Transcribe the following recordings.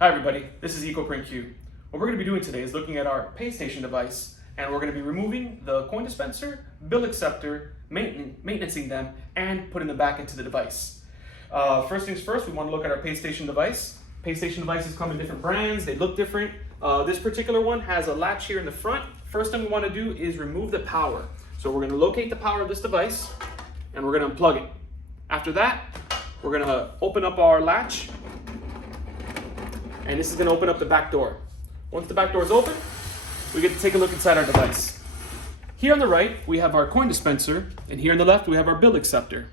Hi everybody, this is ecoprintQ. What we're going to be doing today is looking at our pay station device, and we're going to be removing the coin dispenser, bill acceptor, maintaining them, and putting them back into the device. First things first, we want to look at our pay station device. Pay station devices come in different brands, they look different. This particular one has a latch here in the front. First thing we want to do is remove the power. So we're going to locate the power of this device, and we're going to unplug it. After that, we're going to open up our latch, and this is going to open up the back door. Once the back door is open, we get to take a look inside our device. Here on the right, we have our coin dispenser, and here on the left, we have our bill acceptor.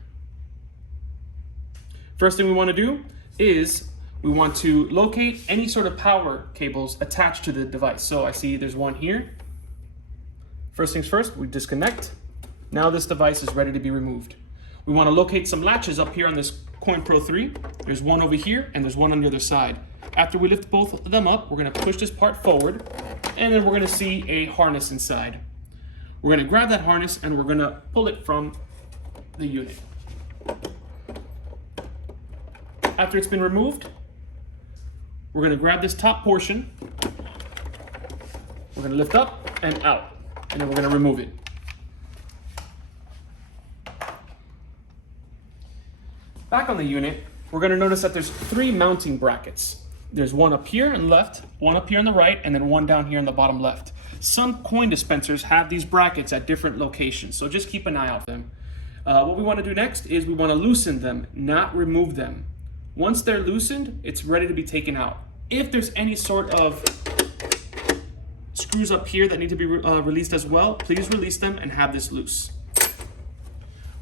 First thing we want to do is we want to locate any sort of power cables attached to the device. So I see there's one here. First things first, we disconnect. Now this device is ready to be removed. We want to locate some latches up here on this Coin Pro 3. There's one over here and there's one on the other side. After we lift both of them up, we're going to push this part forward, and then we're going to see a harness inside. We're going to grab that harness and we're going to pull it from the unit. After it's been removed, we're going to grab this top portion, we're going to lift up and out, and then we're going to remove it. Back on the unit, we're going to notice that there's 3 mounting brackets. There's one up here on the left, one up here on the right, and then one down here on the bottom left. Some coin dispensers have these brackets at different locations, so just keep an eye out for them. What we want to do next is we want to loosen them, not remove them. Once they're loosened, it's ready to be taken out. If there's any sort of screws up here that need to be released as well, please release them and have this loose.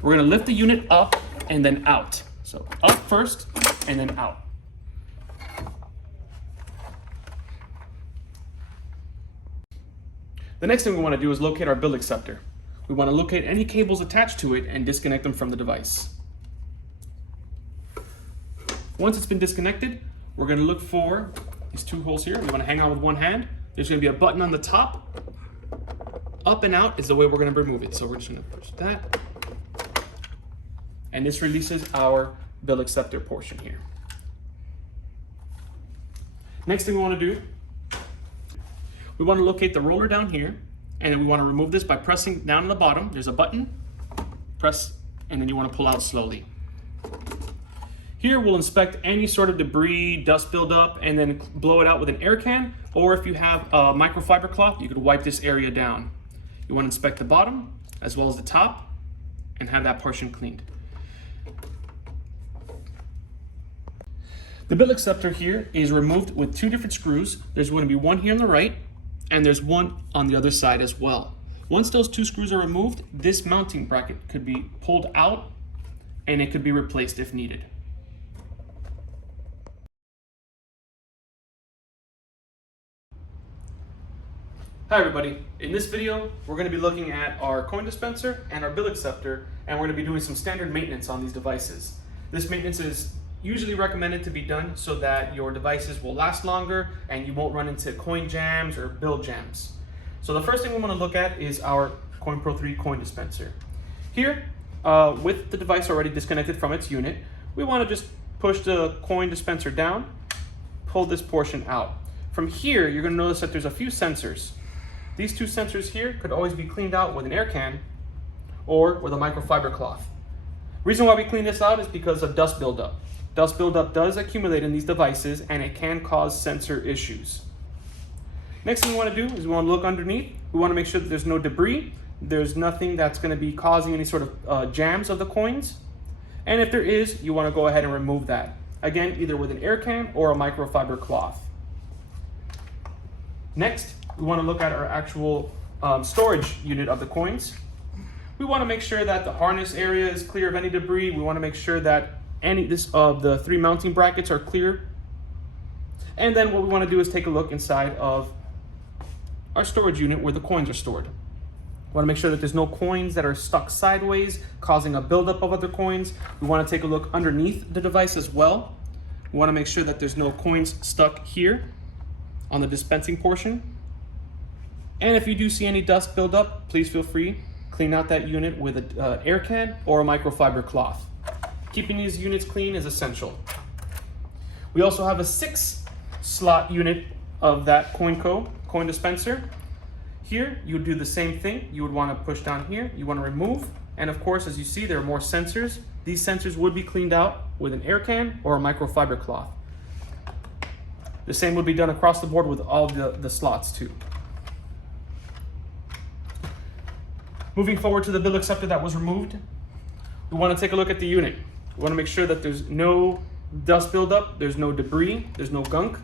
We're going to lift the unit up and then out. So up first and then out. The next thing we want to do is locate our bill acceptor. We want to locate any cables attached to it and disconnect them from the device. Once it's been disconnected, we're going to look for these 2 holes here. We want to hang on with one hand. There's going to be a button on the top. Up and out is the way we're going to remove it. So we're just going to push that. And this releases our bill acceptor portion here. Next thing we want to do, we want to locate the roller down here, and then we want to remove this by pressing down on the bottom. There's a button, press, and then you want to pull out slowly. Here we'll inspect any sort of debris, dust buildup, and then blow it out with an air can, or if you have a microfiber cloth, you could wipe this area down. You want to inspect the bottom as well as the top and have that portion cleaned. The bill acceptor here is removed with 2 different screws. There's going to be one here on the right, and there's one on the other side as well. Once those 2 screws are removed, this mounting bracket could be pulled out and it could be replaced if needed. Hi everybody, in this video we're going to be looking at our coin dispenser and our bill acceptor, and we're going to be doing some standard maintenance on these devices. This maintenance is usually recommended to be done so that your devices will last longer and you won't run into coin jams or bill jams. So the first thing we want to look at is our Coin Pro 3 coin dispenser. Here, with the device already disconnected from its unit, we want to just push the coin dispenser down, pull this portion out. From here, you're going to notice that there's a few sensors. These 2 sensors here could always be cleaned out with an air can or with a microfiber cloth. Reason why we clean this out is because of dust buildup. Dust buildup does accumulate in these devices and it can cause sensor issues. Next thing we want to do is we want to look underneath. We want to make sure that there's no debris. There's nothing that's going to be causing any sort of jams of the coins. And if there is, you want to go ahead and remove that. Again, either with an air can or a microfiber cloth. Next, we want to look at our actual storage unit of the coins. We want to make sure that the harness area is clear of any debris. We want to make sure that the 3 mounting brackets are clear. And then what we want to do is take a look inside of our storage unit where the coins are stored. We want to make sure that there's no coins that are stuck sideways, causing a buildup of other coins. We want to take a look underneath the device as well. We want to make sure that there's no coins stuck here on the dispensing portion. And if you do see any dust buildup, please feel free, clean out that unit with an air can or a microfiber cloth. Keeping these units clean is essential. We also have a 6 slot unit of that coin dispenser. Here, you would do the same thing. You would want to push down here, you want to remove, and of course, as you see, there are more sensors. These sensors would be cleaned out with an air can or a microfiber cloth. The same would be done across the board with all the slots too. Moving forward to the bill acceptor that was removed, we want to take a look at the unit. We want to make sure that there's no dust buildup, there's no debris, there's no gunk.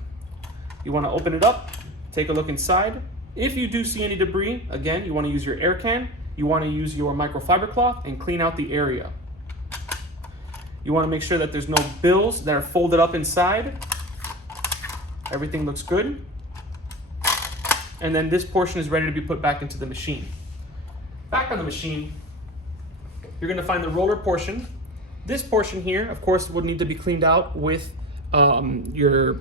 You want to open it up, take a look inside. If you do see any debris, again, you want to use your air can, you want to use your microfiber cloth and clean out the area. You want to make sure that there's no bills that are folded up inside. Everything looks good. And then this portion is ready to be put back into the machine. Back on the machine, you're going to find the roller portion. This portion here, of course, would need to be cleaned out with your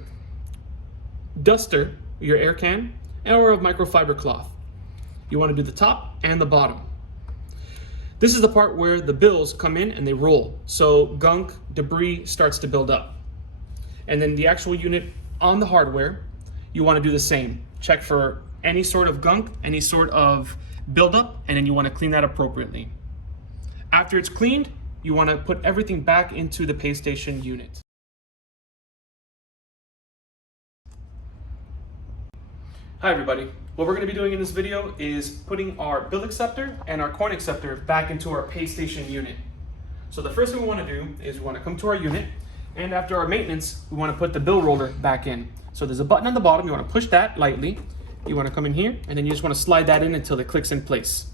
duster, your air can, or a microfiber cloth. You want to do the top and the bottom. This is the part where the bills come in and they roll. So gunk, debris starts to build up. And then the actual unit on the hardware, you want to do the same. Check for any sort of gunk, any sort of buildup, and then you want to clean that appropriately. After it's cleaned, you want to put everything back into the pay station unit. Hi everybody. What we're going to be doing in this video is putting our bill acceptor and our coin acceptor back into our pay station unit. So the first thing we want to do is we want to come to our unit, and after our maintenance, we want to put the bill roller back in. So there's a button on the bottom, you want to push that lightly. You want to come in here, and then you just want to slide that in until it clicks in place.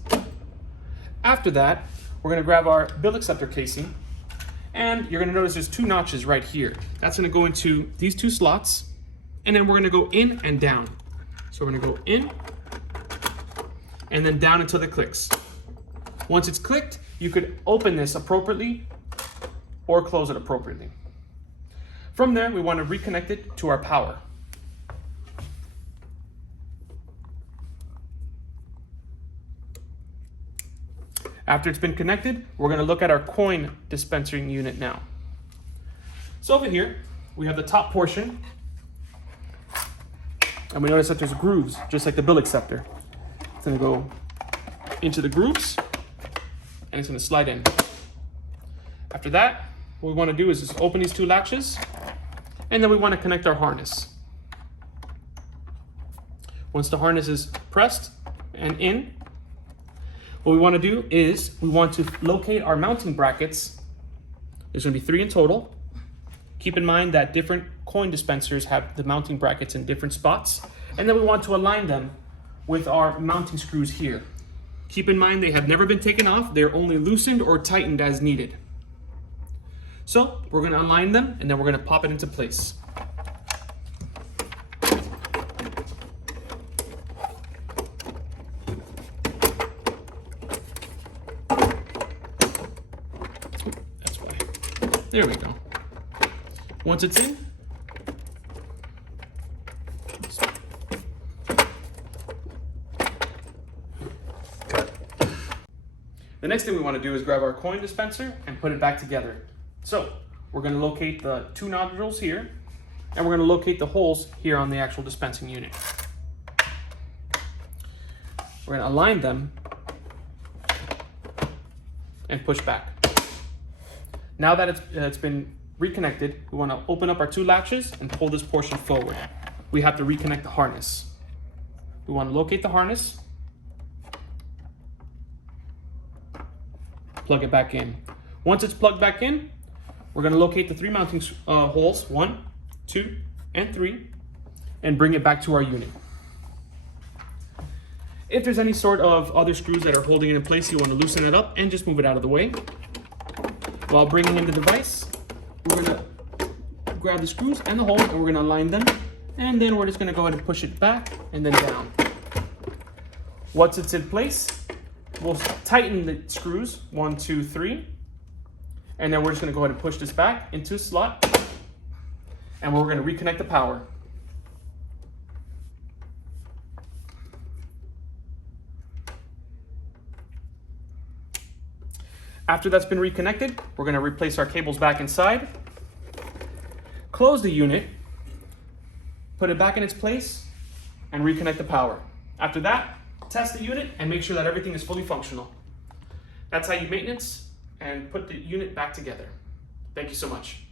After that, we're going to grab our bill acceptor casing, and you're going to notice there's two notches right here. That's going to go into these two slots, and then we're going to go in and down. So we're going to go in and then down until it clicks. Once it's clicked, you could open this appropriately or close it appropriately. From there, we want to reconnect it to our power. After it's been connected, we're going to look at our coin dispensing unit now. So over here, we have the top portion, and we notice that there's grooves, just like the bill acceptor. It's going to go into the grooves, and it's going to slide in. After that, what we want to do is just open these two latches, and then we want to connect our harness. Once the harness is pressed and in, what we want to do is we want to locate our mounting brackets. There's going to be 3 in total. Keep in mind that different coin dispensers have the mounting brackets in different spots. And then we want to align them with our mounting screws here. Keep in mind they have never been taken off. They're only loosened or tightened as needed. So we're going to align them, and then we're going to pop it into place. There we go. Once it's in, the next thing we want to do is grab our coin dispenser and put it back together. So we're going to locate the 2 nodules here, and we're going to locate the holes here on the actual dispensing unit. We're going to align them and push back. Now that it's been reconnected, we want to open up our 2 latches and pull this portion forward. We have to reconnect the harness. We want to locate the harness, plug it back in. Once it's plugged back in, we're going to locate the 3 mounting holes, 1, 2, and 3, and bring it back to our unit. If there's any sort of other screws that are holding it in place, you want to loosen it up and just move it out of the way. While bringing in the device, we're going to grab the screws and the hole, and we're going to align them, and then we're just going to go ahead and push it back and then down. Once it's in place, we'll tighten the screws, 1, 2, 3, and then we're just going to go ahead and push this back into a slot, and we're going to reconnect the power. After that's been reconnected, we're going to replace our cables back inside, close the unit, put it back in its place, and reconnect the power. After that, test the unit and make sure that everything is fully functional. That's how you maintenance and put the unit back together. Thank you so much.